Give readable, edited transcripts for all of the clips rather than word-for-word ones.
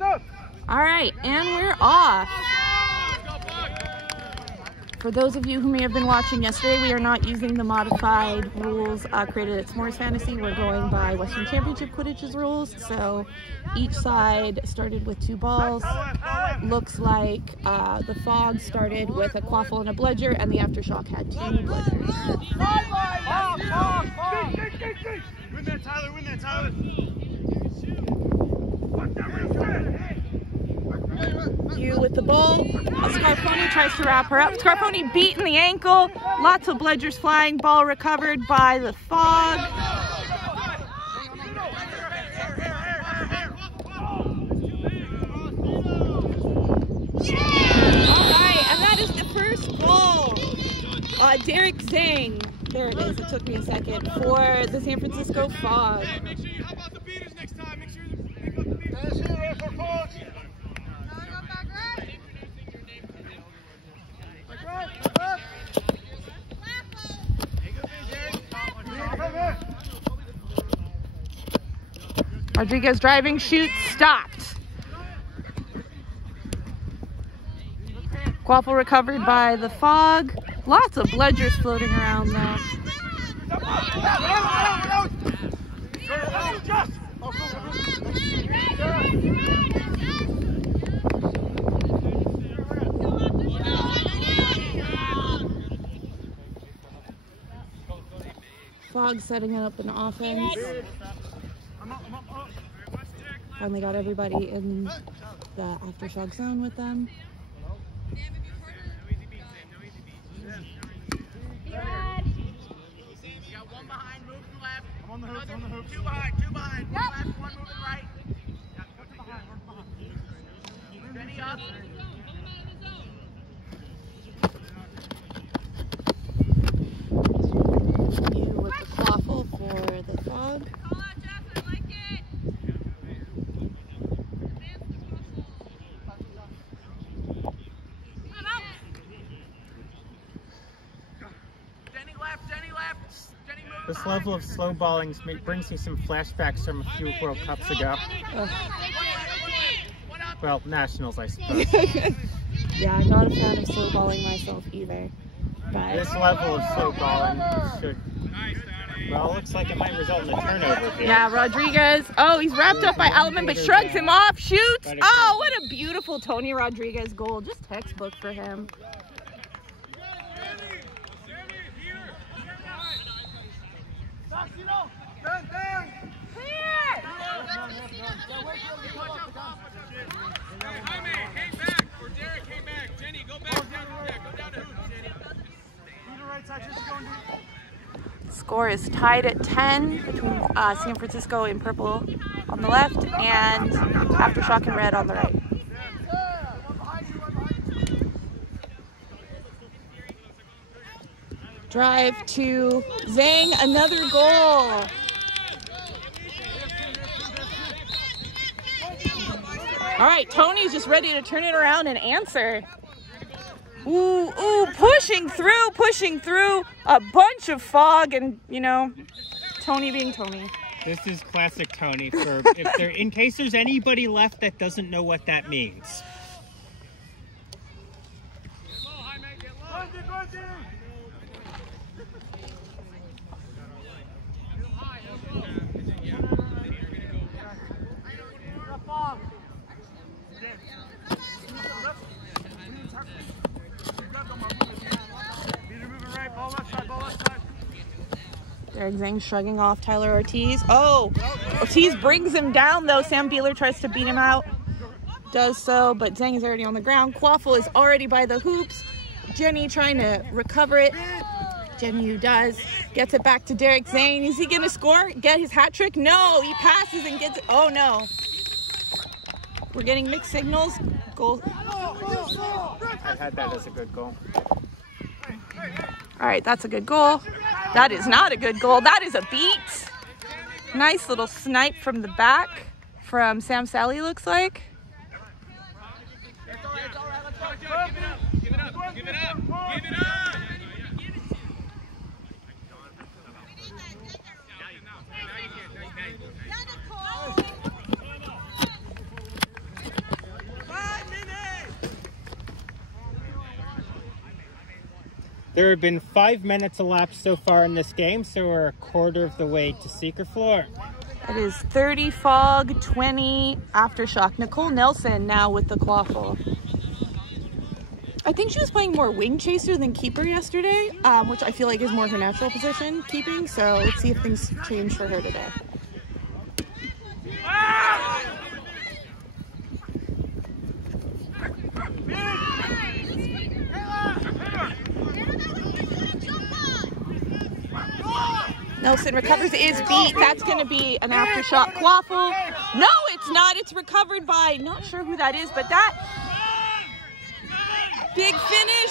All right, and we're off. For those of you who may have been watching yesterday, we are not using the modified rules created at S'mores Fantasy. We're going by Western Championship Quidditch's rules. So each side started with 2 balls. Looks like the Fog started with a Quaffle and a Bludger, and the Aftershock had 2 Bludgers. Win that, Tyler. Win that, Tyler. You with the ball. Scarponi tries to wrap her up. Scarponi beating the ankle. Lots of Bludgers flying. Ball recovered by the Fog. Alright, and that is the first goal. Derek Zhang. There it is. It took me a second. For the San Francisco Fog. Hey, make sure you help out the beaters next time. Make sure you pick up the beaters. For Coach. Rodriguez driving, shoot, stopped. Quaffle recovered by the Fog. Lots of Bludgers floating around though. Fog setting it up in offense. Finally got everybody in the Aftershock zone with them. On the hoop, on the hoop. 2 behind, 2 behind. Yep. Left, 1 moving right. Yeah, go to behind, 1 behind. Ready up. You with the Quaffle for the Fog. Call out, Jeff, I like it. Jenny left, Jenny left. Jenny moving. This level of slow balling brings me some flashbacks from a few World Cups ago. Well, Nationals, I suppose. Yeah, I'm not a fan of slow balling myself either. But This level of slow balling should, well, looks like it might result in a turnover here. yeah, Rodriguez. Oh, he's wrapped up by Altman, but shrugs him off, shoots. Oh, what a beautiful Tony Rodriguez goal. Just textbook for him. Score is tied at 10 between San Francisco in purple on the left and Aftershock in red on the right. Drive to Zhang, another goal. All right, Tony's just ready to turn it around and answer. Ooh, ooh, pushing through a bunch of Fog and, you know, Tony being Tony. This is classic Tony. For in case there's anybody left that doesn't know what that means. Derek Zhang shrugging off Tyler Ortiz. Oh, Ortiz brings him down though. Sam Beeler tries to beat him out. Does so, but Zhang is already on the ground. Quaffle is already by the hoops. Jenny trying to recover it. Jenny who does. Gets it back to Derek Zhang. Is he going to score? Get his hat trick? No, he passes and gets it. Oh no. We're getting mixed signals. Goal. I had that as a good goal. All right, that's a good goal. That is not a good goal. That is a beat. Nice little snipe from the back from Sam Sally, looks like. Give it up. Give it up. There have been 5 minutes elapsed so far in this game, so we're a quarter of the way to Seeker Floor. It is 30 Fog, 20 Aftershock. Nicole Nelson now with the quaffle. I think she was playing more wing chaser than keeper yesterday, which I feel like is more her natural position, keeping. So let's see if things change for her today. Nelson recovers, is beat. That's going to be an Aftershock quaffle. No, it's not. It's recovered by, not sure who that is, but that big finish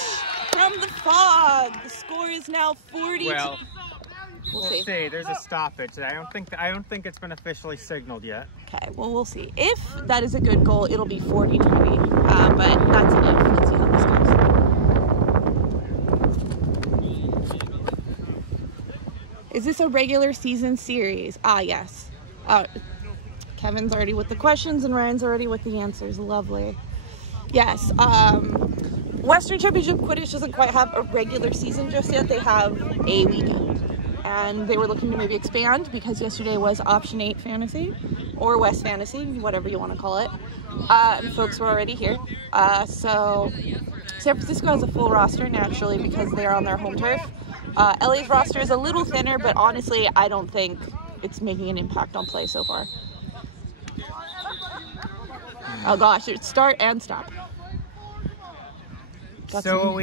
from the Fog. The score is now 40. Well, we'll see. There's a stoppage. I don't think it's been officially signaled yet. Okay, well, we'll see. If that is a good goal, it'll be 40-20. But that's an if. Let's see how this goes. Is this a regular season series? Ah, yes. Kevin's already with the questions and Ryan's already with the answers. Lovely. Yes. Western Championship Quidditch doesn't quite have a regular season just yet. They have a weekend. And they were looking to maybe expand because yesterday was Option 8 Fantasy or West Fantasy, whatever you want to call it. And folks were already here. So San Francisco has a full roster naturally because they are on their home turf. LA's roster is a little thinner, but honestly, I don't think it's making an impact on play so far. Oh gosh, it's start and stop. So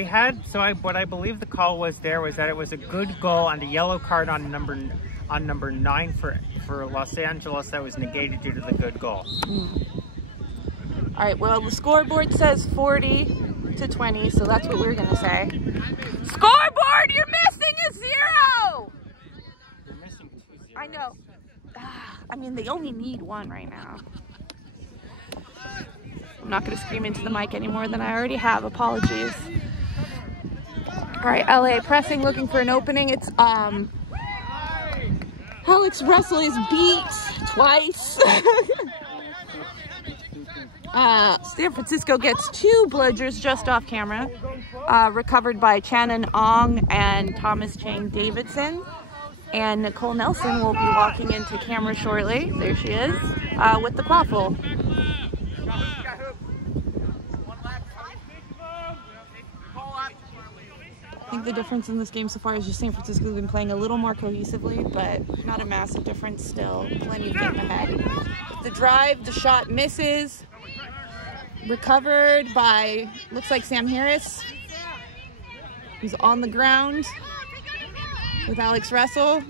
what I believe the call was there was that it was a good goal and a yellow card on number 9 for Los Angeles that was negated due to the good goal. All right, well, the scoreboard says 40-20, so that's what we're gonna say. Scoreboard, you're missing a 0! You're missing 2 zeros. I know. I mean, they only need 1 right now. I'm not going to scream into the mic any more than I already have. Apologies. All right, LA pressing, looking for an opening. It's Alex Russell is beat twice. San Francisco gets 2 bludgers just off camera, recovered by Channon Ong and Thomas Chang Davidson. And Nicole Nelson will be walking into camera shortly. There she is, with the quaffle. I think the difference in this game so far is just San Francisco has been playing a little more cohesively, but not a massive difference still. Plenty of game ahead. The drive, the shot misses. Recovered by, looks like Sam Harris, who's on the ground with Alex Russell.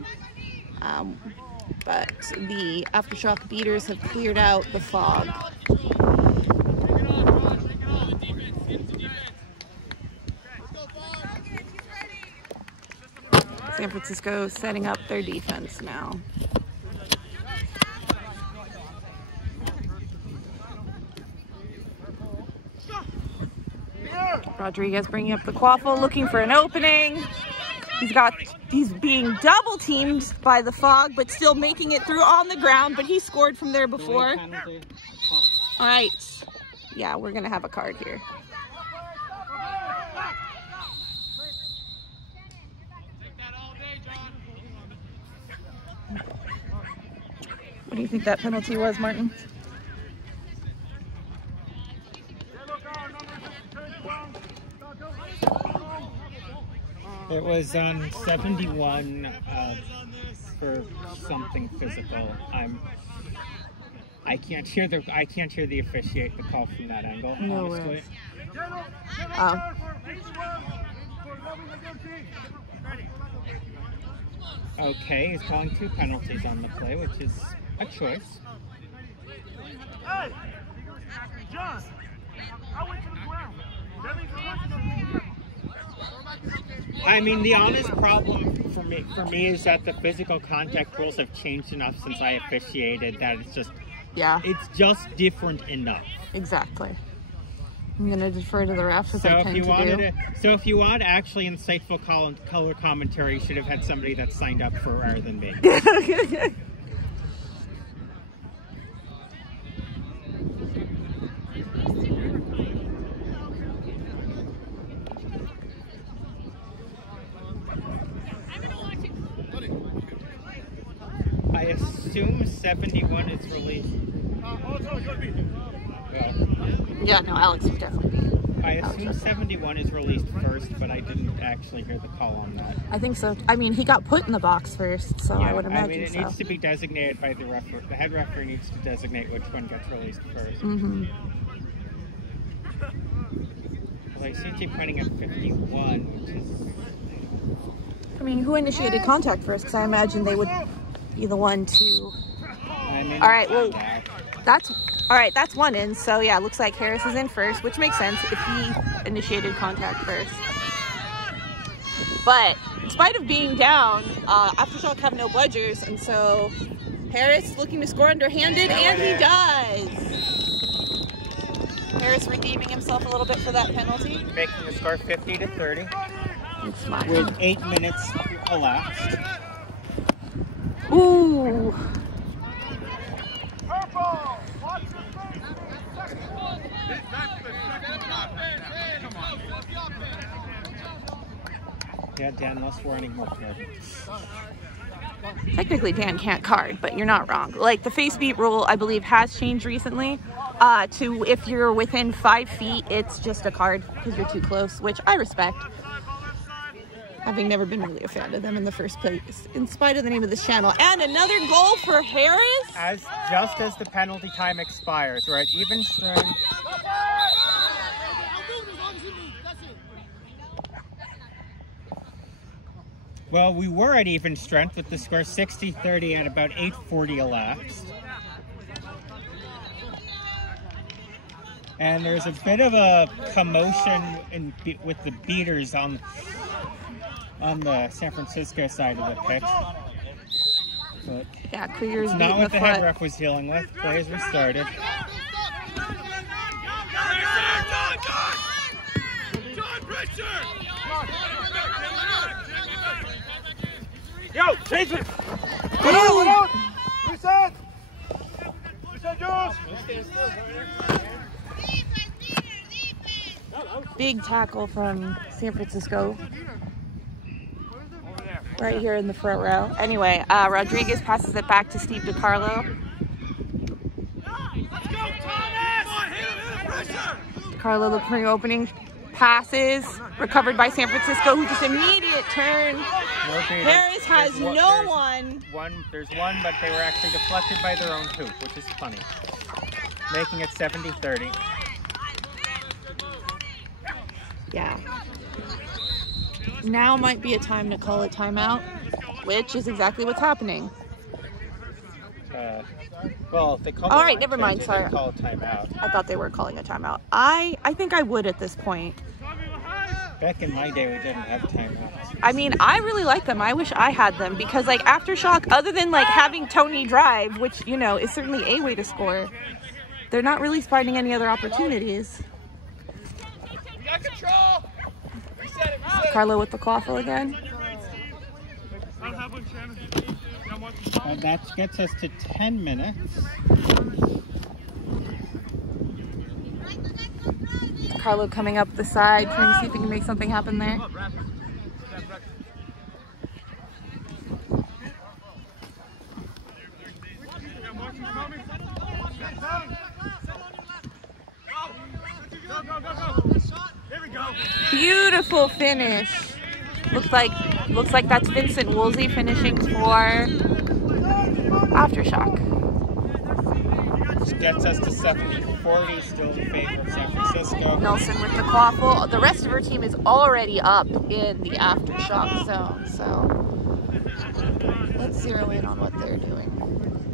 But the Aftershock beaters have cleared out the Fog. San Francisco setting up their defense now. Rodriguez bringing up the quaffle, looking for an opening. He's being double teamed by the Fog, but still making it through on the ground, but he scored from there before. All right. Yeah, we're gonna have a card here. What do you think that penalty was, Martin? It was on 71 for something physical. I can't hear the officiate the call from that angle. No honestly. Okay, he's calling 2 penalties on the play, which is a choice. Hey, John, I went to the ground. That means I mean, the honest problem for me is that the physical contact rules have changed enough since I officiated that it's just different enough. Exactly. I'm gonna defer to the refs as I tend to do. So if you want actually insightful color commentary, you should have had somebody that signed up for rather than me. 71 is released. Yeah, no, Alex would definitely be. I assume 71 is released first, but I didn't actually hear the call on that. I think so. I mean, he got put in the box first, so Yeah, I would imagine I mean, it so. needs to be designated by the referee. The head referee needs to designate which one gets released first. Mm-hmm. Well, I seem to be pointing at 51, which is... I mean, who initiated contact first? Because I imagine they would be the one to... All right, well, that's... All right, that's one in. So, yeah, looks like Harris is in first, which makes sense if he initiated contact first. But in spite of being down, Aftershock have no budgers, and so Harris looking to score underhanded, and he does. Harris redeeming himself a little bit for that penalty. Making the score 50-30. It's fine. With 8 minutes elapsed. Ooh. Yeah, Dan, unless we're any more good. Technically, Dan can't card, but you're not wrong. Like, the face beat rule, I believe, has changed recently to if you're within 5 feet, it's just a card because you're too close, which I respect. Having never been really a fan of them in the first place, in spite of the name of this channel. And another goal for Harris. Just as the penalty time expires, we're at even strength. Well, we were at even strength with the score 60-30 at about 8:40 elapsed. And there's a bit of a commotion with the beaters on the San Francisco side of the pitch. But yeah, Krieger's it's not what the head ref was dealing with. Play is restarted. Yo, change it! Get out! Reset! Reset yours! Big tackle from San Francisco. Right here in the front row. Anyway, Rodriguez passes it back to Steve DiCarlo. DiCarlo looking for opening passes. Recovered by San Francisco, who just immediate turn. Harris has no one. There's one, but they were actually deflected by their own hoop, which is funny. Making it 70-30. Yeah. Now might be a time to call a timeout, which is exactly what's happening. Well, they call. All right, never mind. Sorry. They call a timeout. I thought they were calling a timeout. I think I would at this point. Back in my day, we didn't have timeouts. I mean, I really like them. I wish I had them because, like, Aftershock, other than like having Tony drive, which you know is certainly a way to score, they're not really finding any other opportunities. Got control! Reset it, Carlo with the quaffle again. And that gets us to 10 minutes. Carlo coming up the side, trying to see if he can make something happen there. Beautiful finish. Looks like that's Vincent Woolsey finishing for Aftershock. Which gets us to 70-40, still in favor of San Francisco. Nelson with the quaffle. The rest of her team is already up in the Aftershock zone, so let's zero in on what they're doing.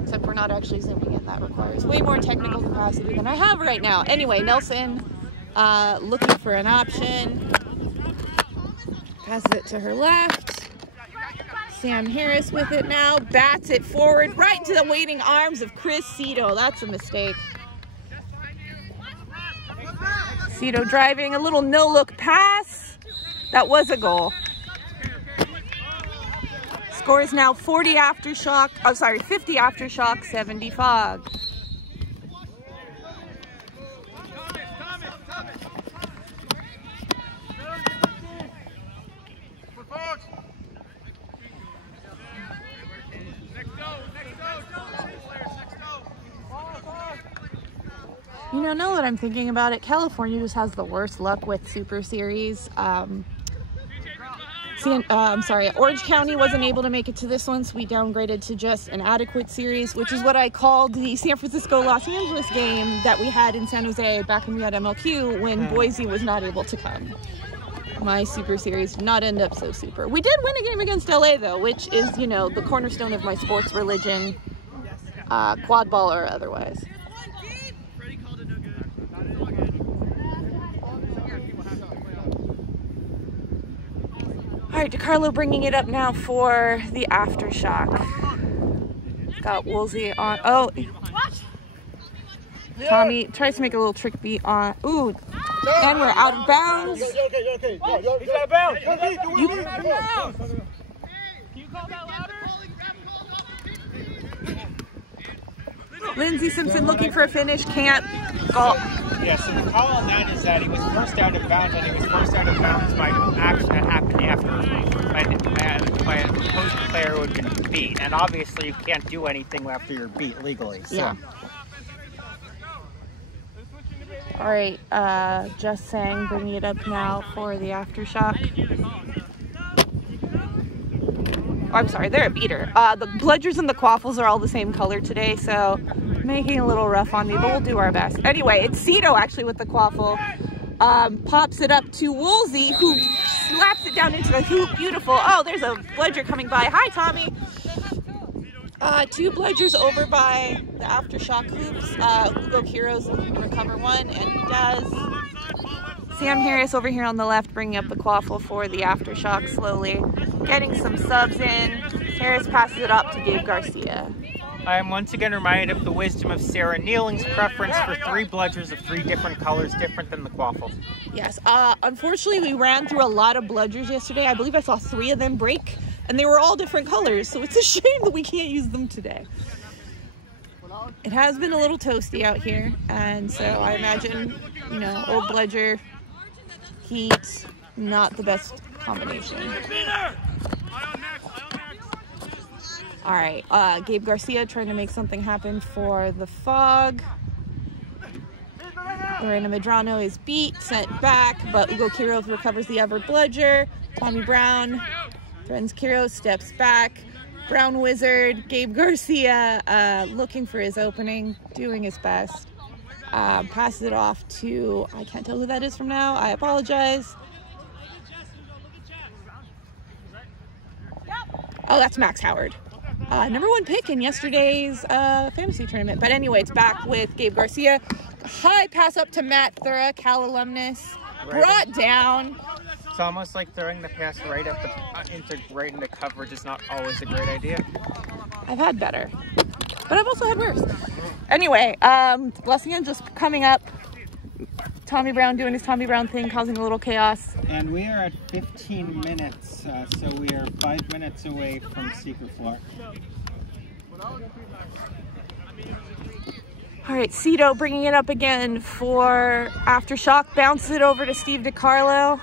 Except we're not actually zooming in. That requires way more technical capacity than I have right now. Anyway, Nelson looking for an option. Passes it to her left. Sam Harris with it now. Bats it forward right into the waiting arms of Chris Cito. That's a mistake. Cito driving a little no-look pass. That was a goal. Score is now 50 Aftershock, 70 Fog. You know, now that I'm thinking about it, California just has the worst luck with Super Series. I'm sorry, Orange County wasn't able to make it to this one, so we downgraded to just an adequate series, which is what I called the San Francisco-Los Angeles game that we had in San Jose back when we had MLQ when Boise was not able to come. My Super Series did not end up so super. We did win a game against LA, though, which is, you know, the cornerstone of my sports religion, quad ball or otherwise. All right, DeCarlo bringing it up now for the Aftershock. Got Woolsey on. Oh, Tommy tries to make a little trick beat on. Ooh, and we're out of bounds. He's out of bounds. Can you call that louder? Lindsey Simpson looking for a finish, can't. Go. Yeah, so the call on that is that he was first out of bounds, and he was first out of bounds by an action that happened after by an opposing player who had been beat. And obviously you can't do anything after you're beat legally. So. Yeah. All right, Just Sang bringing it up now for the Aftershock. Oh, I'm sorry, they're a beater. The bludgers and the quaffles are all the same color today, so making it a little rough on me, but we'll do our best. Anyway, it's Cito actually with the quaffle. Pops it up to Woolsey, who slaps it down into the hoop. Beautiful. Oh, there's a bludger coming by. Hi, Tommy. Two bludgers over by the Aftershock hoops. Hugo Quiroz looking to recover one, and he does. Sam Harris over here on the left bringing up the quaffle for the Aftershock slowly. Getting some subs in. Harris passes it up to Gabe Garcia. I am once again reminded of the wisdom of Sarah Nealing's preference for 3 bludgers of 3 different colors, different than the quaffle. Yes, unfortunately we ran through a lot of bludgers yesterday. I believe I saw 3 of them break, and they were all different colors, so it's a shame that we can't use them today. It has been a little toasty out here, and so I imagine, you know, old bludger, heat, not the best combination. All right, Gabe Garcia trying to make something happen for the Fog. Lorena Medrano is beat, sent back, but Hugo Quiroz recovers the other bludger. Tommy Brown, Friends Quiroz steps back. Brown Wizard, Gabe Garcia looking for his opening, doing his best. Passes it off to, I can't tell who that is from now, I apologize. Oh, that's Max Howard. #1 pick in yesterday's fantasy tournament. But anyway, it's back with Gabe Garcia. High pass up to Matt Thura, Cal alumnus. Brought down. It's almost like throwing the pass right up right into coverage is not always a great idea. I've had better, but I've also had worse. Anyway, Los Angeles coming up. Tommy Brown doing his Tommy Brown thing, causing a little chaos. And we are at 15 minutes, so we are 5 minutes away from secret floor. All right, Cito bringing it up again for Aftershock. Bounces it over to Steve DiCarlo.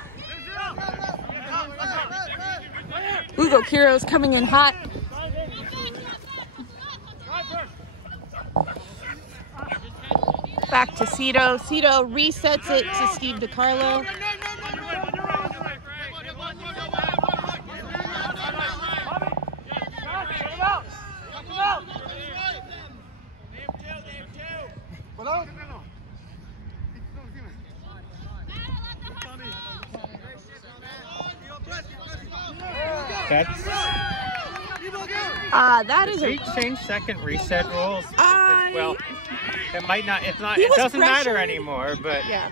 Hugo Quiroz coming in hot. Back to Cito. Cito resets it to Steve DiCarlo. That is a change second reset rules. Well, it might not. It's not. It doesn't matter anymore. But yeah,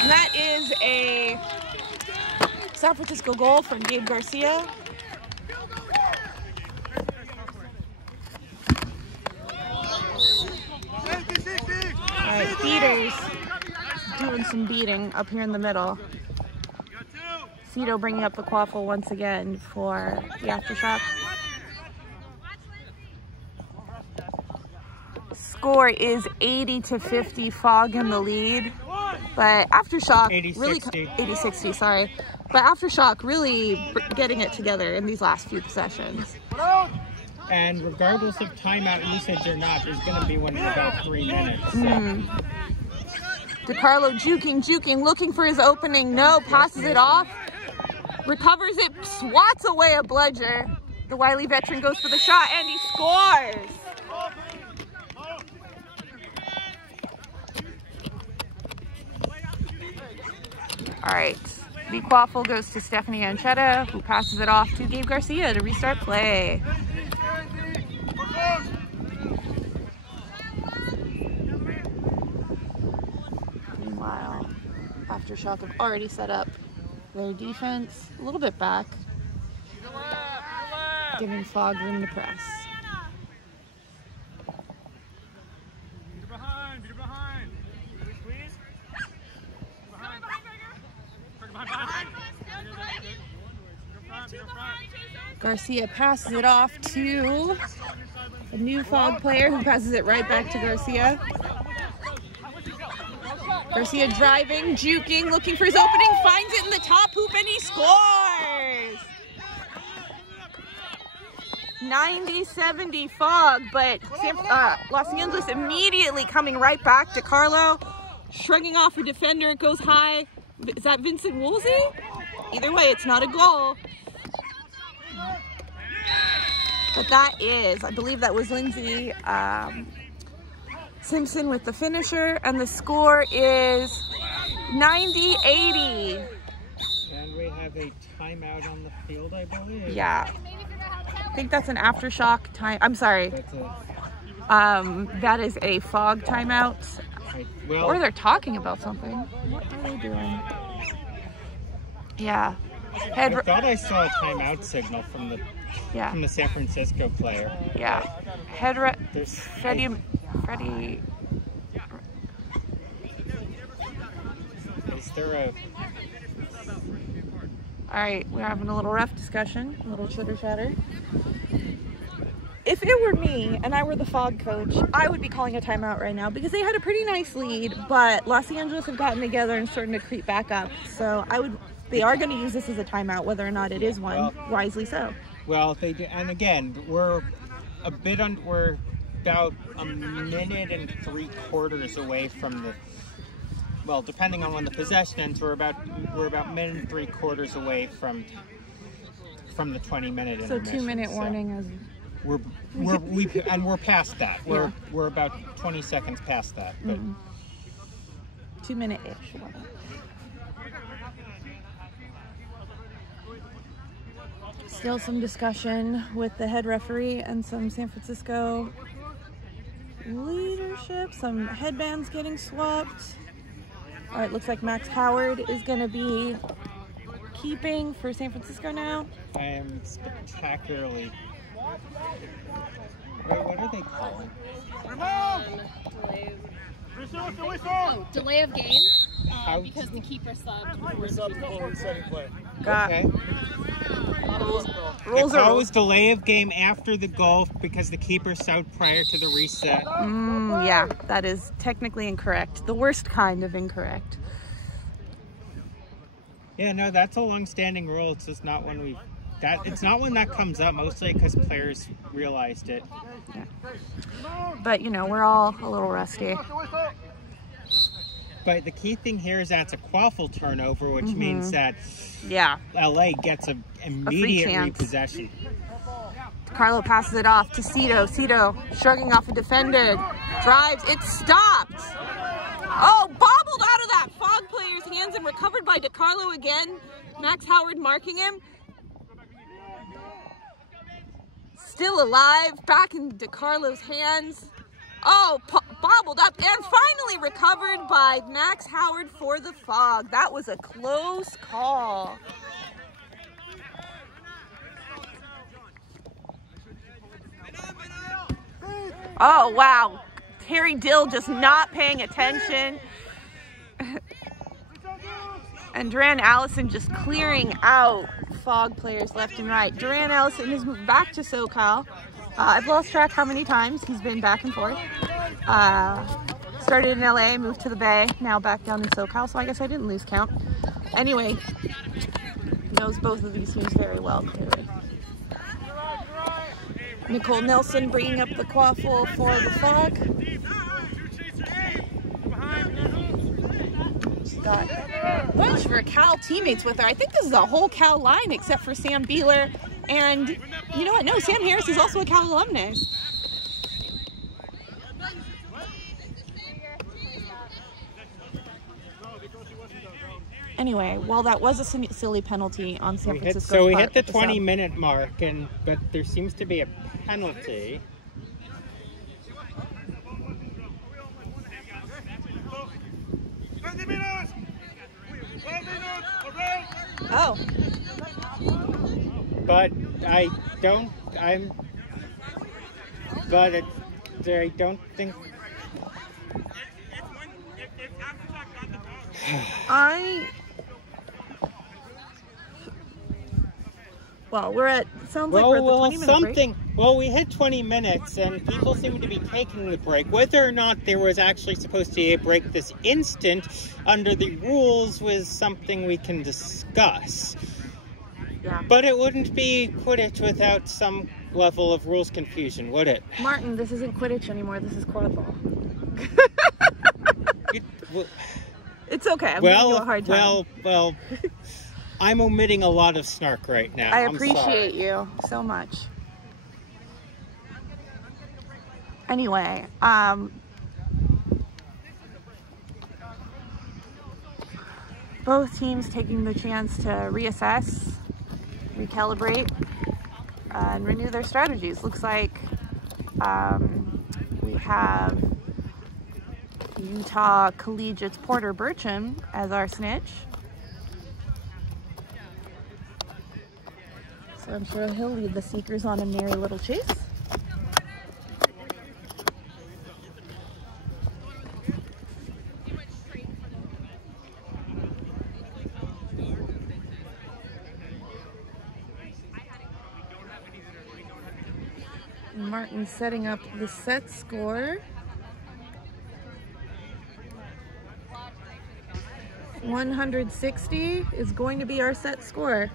and that is a San Francisco goal from Gabe Garcia. All right, beaters doing some beating up here in the middle. Cito bringing up the quaffle once again for the Aftershock. Score is 80-50, Fog in the lead, but Aftershock 80-60, sorry. But Aftershock really getting it together in these last few possessions. And regardless of timeout usage or not, there's going to be one in about 3 minutes. So. DiCarlo juking, looking for his opening. No, passes it off. Recovers it, swats away a bludger. The wily veteran goes for the shot, and he scores. All right, the quaffle goes to Stephanie Anchetta, who passes it off to Gabe Garcia to restart play. Meanwhile, Aftershock have already set up their defense a little bit back, giving Fog room to press. Garcia passes it off to a new Fog player who passes it right back to Garcia. Garcia driving, juking, looking for his opening, finds it in the top hoop, and he scores! 90-70 Fog, but Los Angeles immediately coming right back to Carlo, shrugging off a defender. It goes high. Is that Vincent Woolsey? Either way, it's not a goal. But that is, I believe that was Lindsay Simpson with the finisher, and the score is 90-80. And we have a timeout on the field, I believe. Yeah. I think that's an Aftershock time. I'm sorry. That is a Fog timeout. Or they're talking about something. What are they doing? Yeah. I thought I saw a timeout signal from the San Francisco player. Yeah. Freddie. Is there a... All right, we're having a little ref discussion, a little chitter chatter. If it were me and I were the Fog coach, I would be calling a timeout right now because they had a pretty nice lead, but Los Angeles have gotten together and starting to creep back up. So they are going to use this as a timeout, whether or not it is one, wisely so. Well, they do, and again, we're about a minute and 3/4 away from the. Well, depending on when the possession ends, we're about a minute and 3/4 away from the 20-minute intermission. So 2-minute warning as. We're past that. We're about 20 seconds past that. But 2-minute-ish. Still some discussion with the head referee and some San Francisco leadership. Some headbands getting swapped. All right, looks like Max Howard is going to be keeping for San Francisco now. I am spectacularly... Wait, what are they calling? Delay of game because the keeper subbed. Okay. Rules are always delay of game after the goal because the keeper subbed prior to the reset. Yeah, that is technically incorrect. The worst kind of incorrect. Yeah, no, that's a long-standing rule. It's just not when it's not when that comes up, mostly because players realized it. Yeah. But, you know, we're all a little rusty. But the key thing here is that it's a quaffle turnover, which means that LA gets an immediate repossession. Carlo passes it off to Cito. Cito shrugging off a defender. Drives. It's stopped. Oh, bobbled out of that Fog player's hands and recovered by DiCarlo again. Max Howard marking him. Still alive, back in DiCarlo's hands. Oh, bobbled up and finally recovered by Max Howard for the Fog. That was a close call. Oh, wow. Harry Dill just not paying attention. And Duran Allison just clearing out Fog players left and right. Duran Allison has moved back to SoCal. I've lost track how many times he's been back and forth. Started in LA, moved to the Bay, now back down in SoCal, so I guess I didn't lose count. Anyway, knows both of these teams very well, clearly. Nicole Nelson bringing up the quaffle for the Fog. got a bunch of her Cal teammates with her. I think this is a whole Cal line except for Sam Beeler. And you know what? No, Sam Harris is also a Cal alumnus. Anyway, well, that was a silly penalty on San Francisco's part. So we hit the 20-minute mark, but there seems to be a penalty. Oh. But I don't think. Well, we're at, sounds like we're at the 20-minute break. Well, we hit 20 minutes, and people seem to be taking the break. Whether or not there was actually supposed to be a break this instant under the rules was something we can discuss. Yeah. But it wouldn't be Quidditch without some level of rules confusion, would it? Martin, this isn't Quidditch anymore. This is quadball. It's okay. I'm giving you a hard time. Well, I'm omitting a lot of snark right now. I appreciate you so much. Anyway, both teams taking the chance to reassess, recalibrate, and renew their strategies. Looks like we have Utah Collegiate's Porter Burcham as our snitch. So I'm sure he'll lead the Seekers on a merry little chase. Martin setting up the set score. 160 is going to be our set score.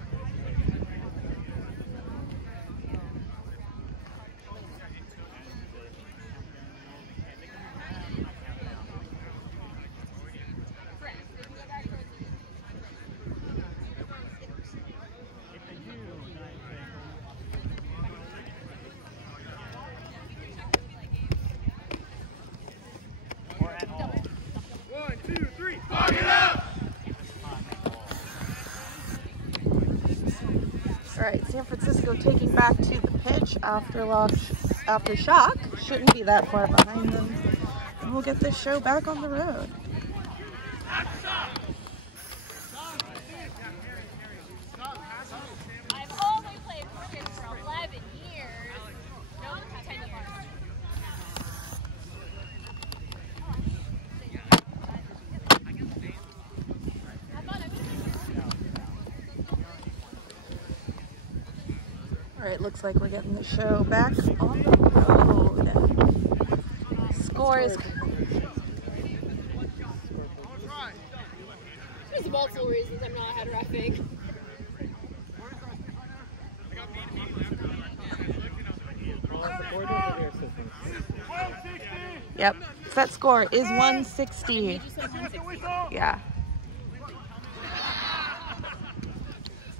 All right, San Francisco taking back to the pitch after Aftershock. Shouldn't be that far behind them. And we'll get this show back on the road. I've only played cricket for 11 years. No, 10 years. All right, looks like we're getting the show back on the road. Score is... There's multiple reasons I'm not ahead reffing. Yep, set score is 160. Yeah.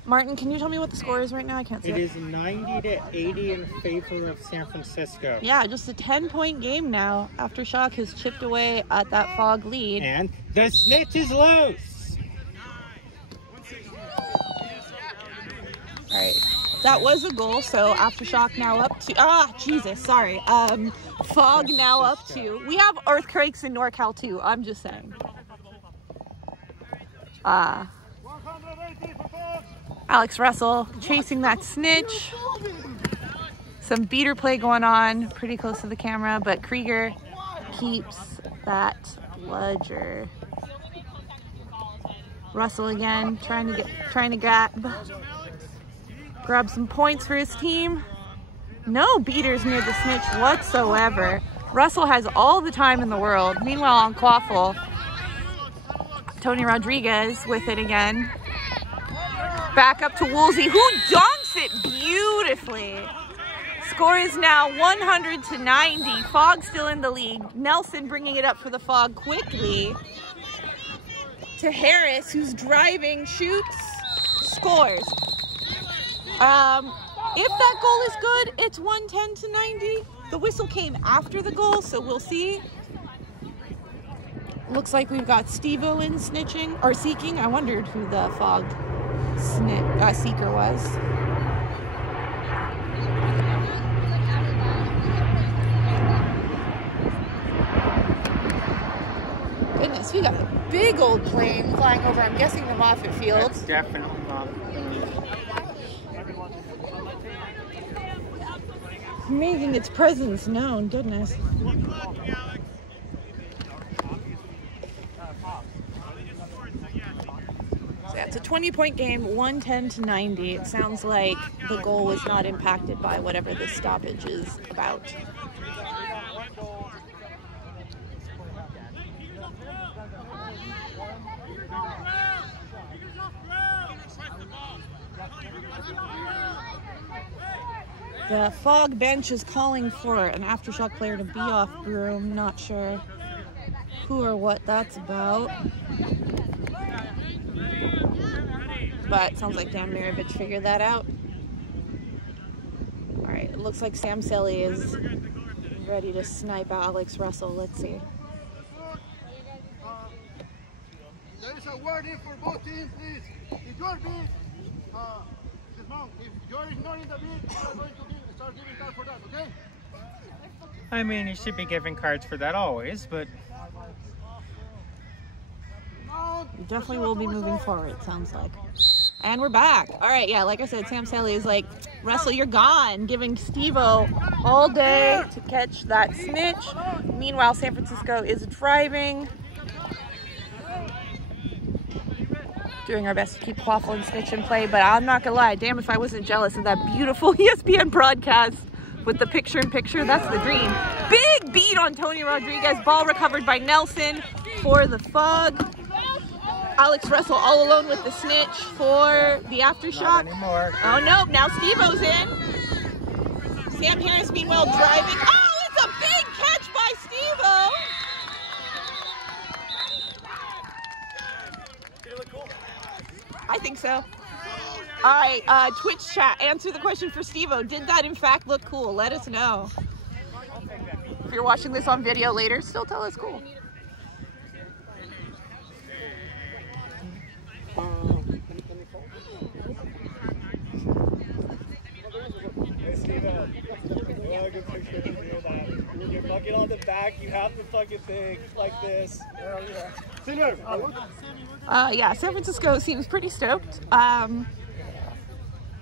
Martin, can you tell me what the score is right now? I can't see it. It is 90-80 in favor of San Francisco. Yeah, just a 10-point game now. Aftershock has chipped away at that Fog lead. And the snitch is loose. All right, that was a goal. So Aftershock now up to Fog now up to. We have earthquakes in NorCal too. I'm just saying. Alex Russell chasing that snitch. Some beater play going on pretty close to the camera, but Krieger keeps that bludger. Russell again trying to grab some points for his team. No beaters near the snitch whatsoever. Russell has all the time in the world. Meanwhile on Quaffle, Tony Rodriguez with it again. Back up to Woolsey, who dunks it beautifully. Score is now 100-90. Fog still in the lead. Nelson bringing it up for the Fog quickly. to Harris, who's driving, shoots, scores. If that goal is good, it's 110-90. The whistle came after the goal, so we'll see. Looks like we've got Steve-O in snitching, or seeking. I wondered who the fog seeker was. Goodness, we got a big old plane flying over, I'm guessing the Moffett Field. It's definitely Moffett. Making its presence known, goodness. So yeah, it's a 20-point game, 110-90. It sounds like the goal was not impacted by whatever this stoppage is about. The fog bench is calling for an Aftershock player to be off broom. Not sure who or what that's about. But it sounds like Dan Mirovich figured that out. Alright, it looks like Sam Selly is ready to snipe Alex Russell. Let's see. There is a warning for both teams, please. If you're beat, if you're ignoring the beat, we're going to start giving cards for that, okay? I mean, you should be giving cards for that always, but... We definitely will be moving forward, it sounds like. And we're back. All right, yeah, like I said, Sam Selly is like, Russell, you're gone, giving Steve-O all day to catch that snitch. Meanwhile, San Francisco is driving. Doing our best to keep Quaffle and Snitch in play, but I'm not gonna lie, damn if I wasn't jealous of that beautiful ESPN broadcast with the picture-in-picture. That's the dream. Big beat on Tony Rodriguez. Ball recovered by Nelson for the Fog. Alex Russell all alone with the snitch for the Aftershock. Not anymore. Oh no, now Steve-O's in. Sam Harris meanwhile driving. Oh, it's a big catch by Steve-O. I think so. All right, Twitch chat, answer the question for Steve-O. Did that in fact look cool? Let us know. If you're watching this on video later, still tell us cool. You're fucking on the back, you have the fucking thing like this. Yeah, San Francisco seems pretty stoked.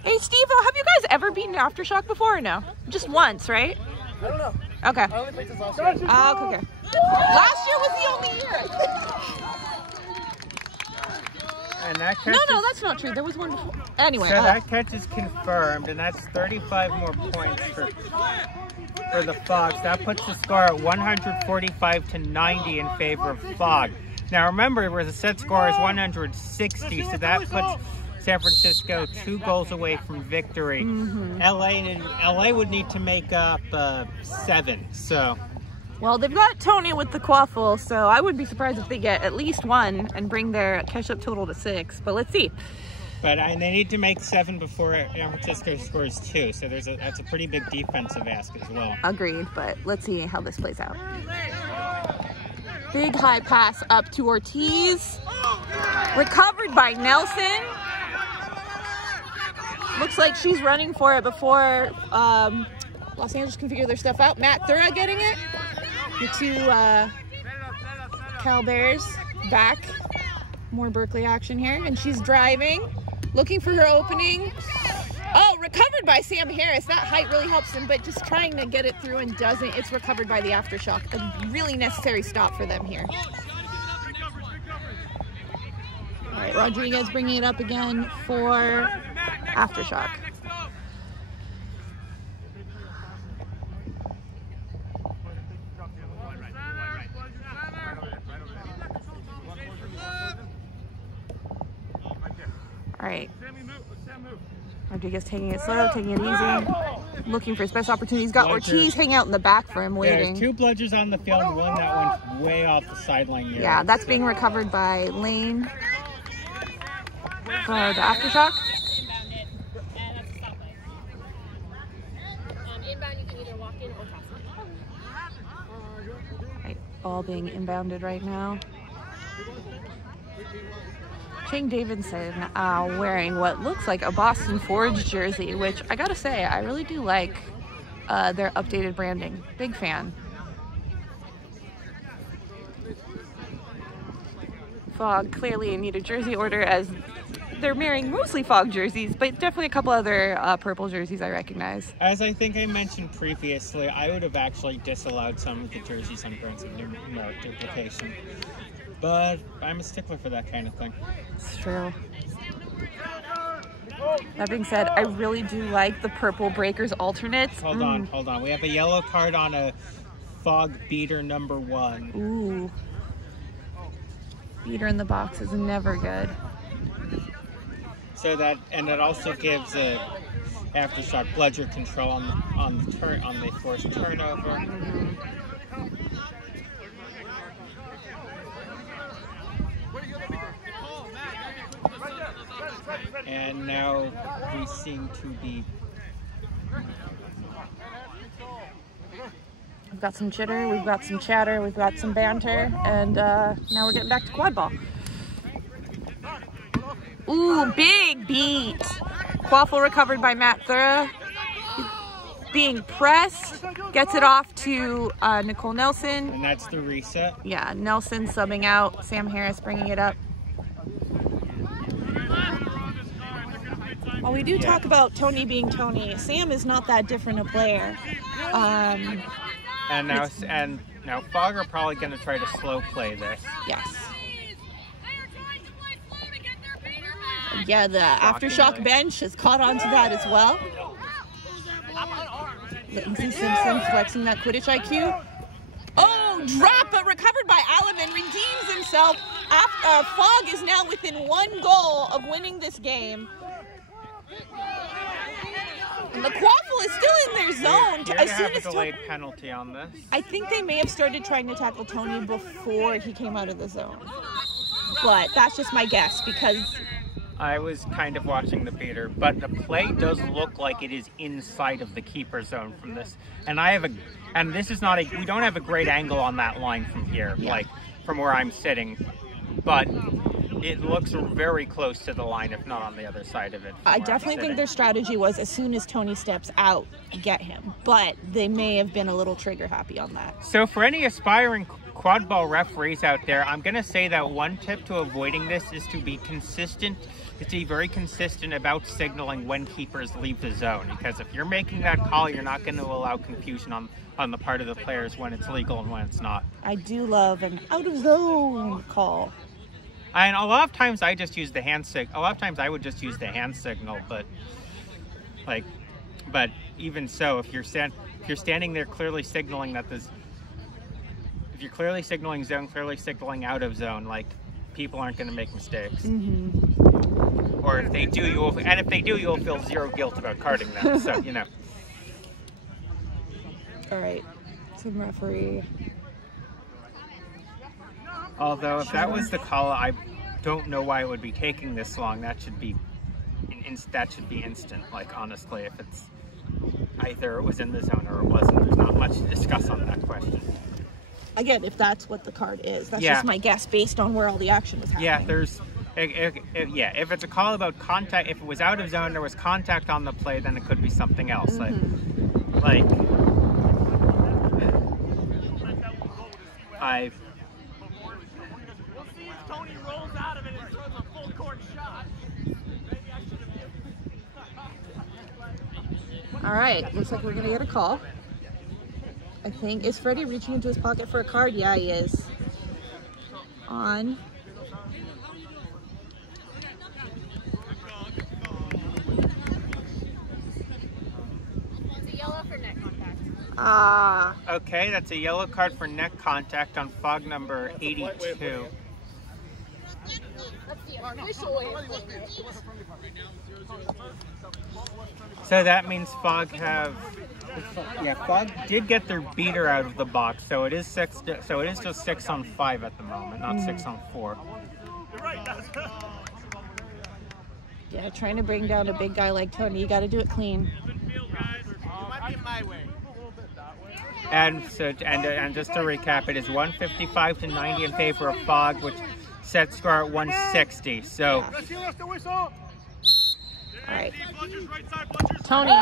Hey, Steve-O, have you guys ever beaten Aftershock before or no? Just once, right? I don't know. Okay. I only played this last year. Oh, okay. Last year was the only year, I think. And that catch No, that's not true. There was one before. Anyway. So that catch is confirmed, and that's 35 more points for the Fogs. That puts the score at 145-90 in favor of Fog. Now remember, where the set score is 160, so that puts San Francisco 2 goals away from victory. LA would need to make up 7. So. Well, they've got Tony with the Quaffle, so I wouldn't be surprised if they get at least 1 and bring their catch-up total to 6. But let's see. But they need to make 7 before San Francisco scores 2. So that's a pretty big defensive ask as well. Agreed, but let's see how this plays out. Big high pass up to Ortiz. Recovered by Nelson. Looks like she's running for it before Los Angeles can figure their stuff out. Matt Thura getting it. The 2 Cal Bears back. More Berkeley action here. And she's driving, looking for her opening. Oh, recovered by Sam Harris. That height really helps him, but just trying to get it through and doesn't. It's recovered by the Aftershock. A really necessary stop for them here. All right, Rodriguez bringing it up again for Aftershock. All right. Rodriguez taking it slow, taking it easy. looking for his best opportunity. He's got Bludger. Ortiz hanging out in the back for him, waiting. There's 2 bludgers on the field and one that went way off the sideline here. Yeah, that's being recovered by Lane for the Aftershock. Inbound it, and that's a stop play. Inbound, you can either walk in or toss it. Right, all being inbounded right now. Shane Davidson wearing what looks like a Boston Forge jersey, which I gotta say, I really do like their updated branding. Big fan. Fog clearly in need of jersey order as they're wearing mostly Fog jerseys, but definitely a couple other purple jerseys I recognize. As I think I mentioned previously, I would have actually disallowed some of the jerseys on grounds of numeric duplication. But I'm a stickler for that kind of thing. It's true. That being said, I really do like the purple Breakers alternates. Hold on. We have a yellow card on a Fog beater number 1. Ooh. Beater in the box is never good. So that also gives a Aftershock bludger control on the forced turnover. And now we seem to be. We've got some chitter, we've got some chatter, we've got some banter, and now we're getting back to quad ball. Ooh, big beat. Quaffle recovered by Matt Thura. Being pressed, gets it off to Nicole Nelson. And that's the reset. Yeah, Nelson subbing out, Sam Harris bringing it up. While we do talk about Tony being Tony, Sam is not that different a player. And now Fog are probably going to try to slow play this. Yes. Yeah, the Aftershock bench has caught on to that as well. Lindsey Simpson flexing that Quidditch IQ. Oh, drop, but recovered by Alaman, redeems himself. Fog is now within 1 goal of winning this game. And the Quaffle is still in their zone. As soon as a delayed penalty on this. I think they may have started trying to tackle Tony before he came out of the zone. But that's just my guess because I was kind of watching the beater, but the play does look like it is inside of the keeper zone from this. And this is not we don't have a great angle on that line from here, like from where I'm sitting, but it looks very close to the line, if not on the other side of it. I definitely think their strategy was as soon as Tony steps out, get him. But they may have been a little trigger happy on that. So for any aspiring quad ball referees out there, I'm going to say that one tip to avoiding this is to be consistent. To be very consistent about signaling when keepers leave the zone. Because if you're making that call, you're not going to allow confusion on the part of the players when it's legal and when it's not. I do love an out of zone call. And a lot of times I just use the hand signal. A lot of times I would just use the hand signal, but even so, if you're standing there clearly signaling that if you're clearly signaling zone, clearly signaling out of zone, like people aren't going to make mistakes. Mm-hmm. Or if they do, you'll feel zero guilt about carding them. So you know. All right, some referee. Although if that was the call, I don't know why it would be taking this long. That should be instant. Like honestly, if it's either it was in the zone or it wasn't, there's not much to discuss on that question. Again, if that's what the card is, that's just my guess based on where all the action was happening. Yeah, if it's a call about contact, if it was out of zone, there was contact on the play, then it could be something else. Mm-hmm. Like We'll see if Tony rolls out of it and throws a full court shot. Maybe I should have. All right, looks like we're gonna get a call. I think, is Freddie reaching into his pocket for a card? Yeah, he is. On. It's a yellow for neck contact. Ah. Okay, that's a yellow card for neck contact on Fog number 82. That's the official way of saying it. So that means Fog have. Yeah, Fog did get their beater out of the box, so it is six. So it is just 6 on 5 at the moment, not 6 on 4. Yeah, trying to bring down a big guy like Tony, you got to do it clean. And so, and just to recap, it is 155 to 90 in favor of Fog, which set score at 160. So. All right. Tony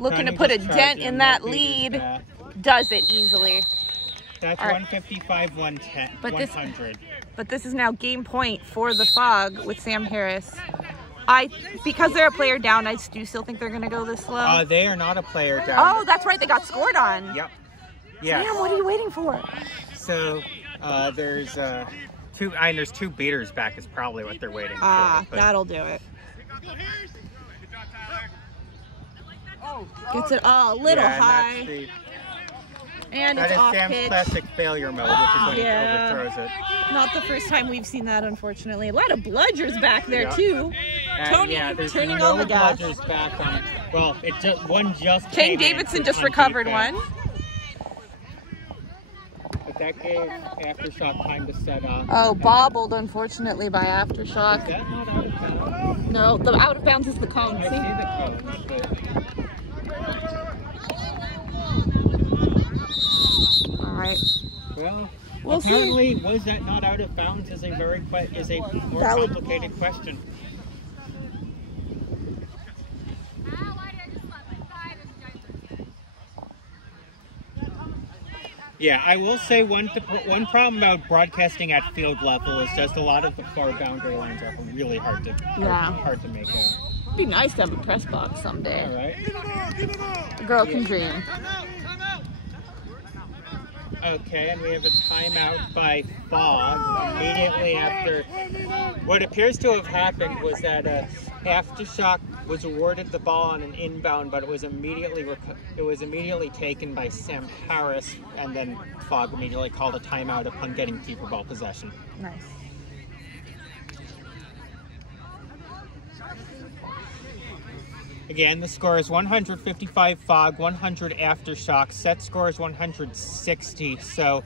looking to put a dent in that lead. Does it easily. That's 155, 110, but 100. But this is now game point for the Fog with Sam Harris. Because they're a player down, I do still think they're going to go this slow. They are not a player down. Oh, that's right. They got scored on. Yep. Yeah. Sam, what are you waiting for? So there's there's 2 beaters back is probably what they're waiting for. That'll do it. Gets it a little high. And that it's is off Sam's pitch. classic failure mode, which is when he overthrows it. Not the first time we've seen that, unfortunately. A lot of bludgers back there, too. Tony turning all the gas. Bludgers back on. Well, one just Chang Davidson just recovered one. But that gave Aftershock time to set up. Oh, bobbled, unfortunately, by Aftershock. Is that not out of bounds? No, the out of bounds is the cone. I see the cones, but... All right. Well, we'll apparently, see. Was that not out of bounds is a more complicated question. Yeah, I will say one problem about broadcasting at field level is just a lot of the far boundary lines are really hard to make out. It'd be nice to have a press box someday. All right. A girl can dream. Okay, and we have a timeout by Fog immediately after. What appears to have happened was that Aftershock was awarded the ball on an inbound, but it was immediately taken by Sam Harris, and then Fog immediately called a timeout upon getting keeper ball possession. Nice. Again, the score is 155 Fog, 100 Aftershock. Set score is 160. So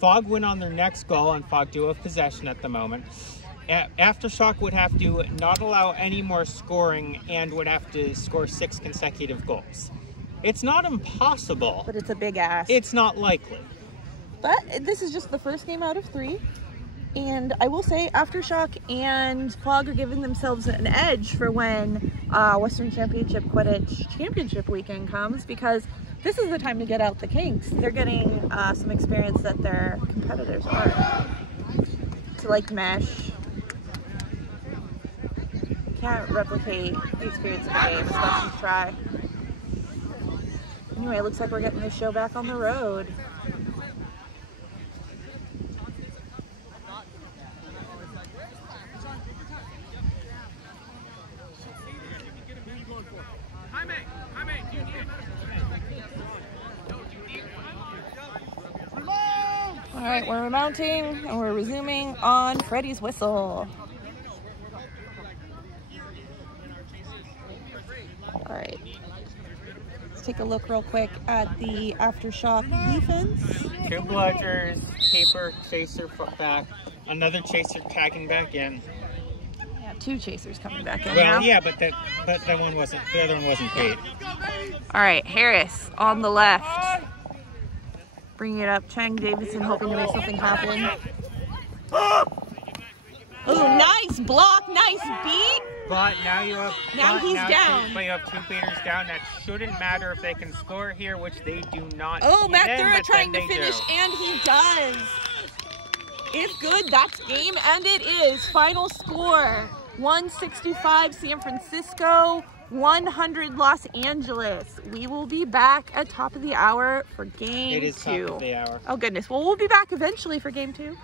Fog win on their next goal, and Fog do have possession at the moment. Aftershock would have to not allow any more scoring and would have to score 6 consecutive goals. It's not impossible. But it's a big ask. It's not likely. But this is just the first game out of 3. And I will say Aftershock and Fog are giving themselves an edge for when Western Championship Quidditch Championship weekend comes, because this is the time to get out the kinks. They're getting some experience that their competitors aren't. To like mesh. Can't replicate the experience of the game as much as you try. Anyway, it looks like we're getting this show back on the road. All right, we're remounting and we're resuming on Freddy's whistle. All right, let's take a look real quick at the Aftershock defense. 2 bludgers, keeper, chaser back, another chaser tagging back in. Yeah, 2 chasers coming back in Well, now. yeah, but the other one wasn't paid. All right, Harris on the left. Bringing it up, Chang Davidson hoping to make something happen. Oh, nice block, nice beat. But now you have he's down. But you have 2 beaters down. That shouldn't matter if they can score here, which they do not. Oh, Matt even, Thurra but trying then to they finish, do. and he does. If good, that's game, and it is. Final score, 165 San Francisco, 100 Los Angeles. We will be back at top of the hour for game 2. It is top of the hour. Oh, goodness. Well, we'll be back eventually for game 2.